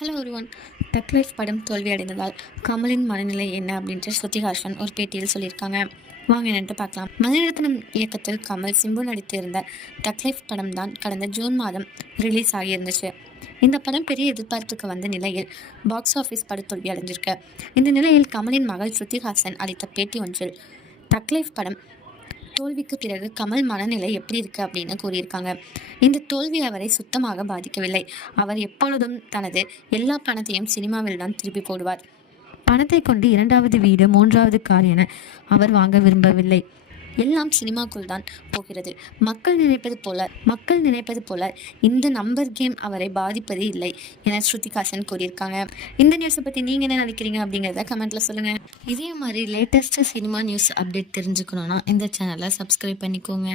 Hello ஒருவன் டக் Life படம் தோல்வியடைந்ததால் கமலின் மனநிலை என்ன அப்படின்ட்டு ஸ்ருதிஹாசன் ஒரு பேட்டியில் சொல்லியிருக்காங்க. வாங்க என்னென்ட்டு பார்க்கலாம். மணிரத்னம் இயக்கத்தில் கமல் சிம்பு நடித்திருந்த டக் லைஃப் படம் தான் கடந்த ஜூன் மாதம் ரிலீஸ் ஆகியிருந்துச்சு. இந்த படம் பெரிய எதிர்பார்ப்புக்கு வந்த நிலையில் பாக்ஸ் ஆஃபீஸ் படுதோல்வி அடைஞ்சிருக்கு இந்த நிலையில் கமலின் மகள் ஸ்ருதிஹாசன் அளித்த பேட்டி ஒன்றில் டக் லைஃப் படம் தோல்விக்கு பிறகு கமல் மனநிலை எப்படி இருக்கு அப்படின்னு கூறியிருக்காங்க. இந்த தோல்வி அவரை சுத்தமாக பாதிக்கவில்லை. அவர் எப்பொழுதும் தனது எல்லா பணத்தையும் சினிமாவில் தான் திருப்பி போடுவார். பணத்தை கொண்டு இரண்டாவது வீடு மூன்றாவது கார் என அவர் வாங்க விரும்பவில்லை. எல்லாம் சினிமாக்குள் தான் போகிறது. மக்கள் நினைப்பது போல மக்கள் நினைப்பது போல இந்த நம்பர் கேம் அவரை பாதிப்பது இல்லை என ஸ்ருதிகாசன் கூறியிருக்காங்க. இந்த நியூஸை பற்றி நீங்கள் என்ன நினைக்கிறீங்க அப்படிங்கிறத கமெண்ட்டில் சொல்லுங்கள் இதே மாதிரி லேட்டஸ்ட்டு சினிமா நியூஸ் அப்டேட் தெரிஞ்சுக்கணுன்னா இந்த சேனலை சப்ஸ்கிரைப் பண்ணிக்கோங்க.